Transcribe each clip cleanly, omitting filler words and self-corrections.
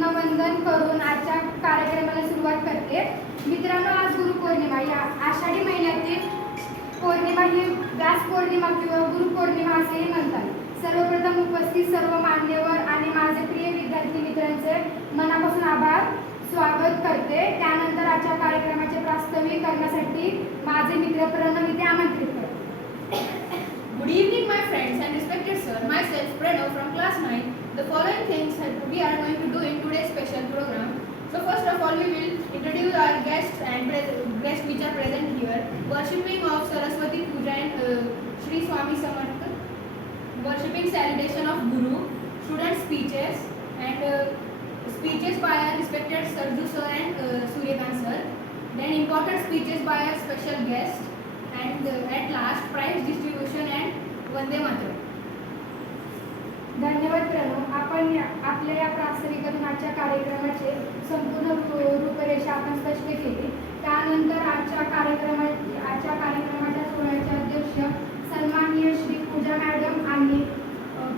प्रतिमा वंदन करून आजच्या कार्यक्रमाला सुरुवात करते. मित्रांनो, आज गुरुपौर्णिमा. या आषाढी महिन्यातील पौर्णिमा ही व्यास पौर्णिमा किंवा गुरुपौर्णिमा असेही म्हणतात. सर्वप्रथम उपस्थित सर्व मान्यवर आणि माझे प्रिय विद्यार्थी मित्रांचे मनापासून आभार स्वागत करते. त्यानंतर आजच्या कार्यक्रमाचे प्रास्ताविक माझे मित्र प्रणव इथे आमंत्रित करते. Good evening, my friends and respected sir. Myself, Pranav from class 9. The following things we are going to do in today's special program. So first of all, we will introduce our guests and guests which are present here. Worshipping of Saraswati Puja and Shri Swami Samarth. Worshipping salutation of Guru. Student speeches and speeches by our respected Sarju sir and Suryakant sir. Then important speeches by our special guest. And at last prize distribution and Vande Mataram. धन्यवाद प्रणव. आपण आपल्या या प्रास्ताविकातून आजच्या कार्यक्रमाचे संपूर्ण रूपरेषा आपण स्पष्ट केली. त्यानंतर आजच्या कार्यक्रमाच्या सोहळ्याचे अध्यक्ष सन्माननीय श्री पूजा मॅडम आणि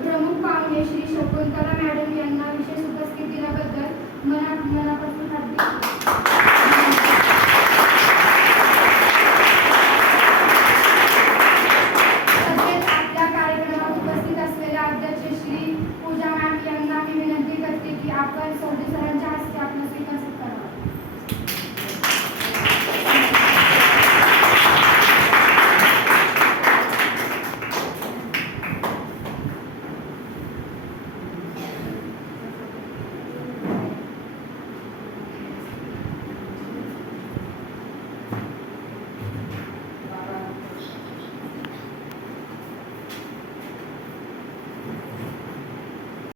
प्रमुख पाहुणे श्री शकुंतला मॅडम यांना विशेष उपस्थित दिल्याबद्दल मनापासून हार्दिक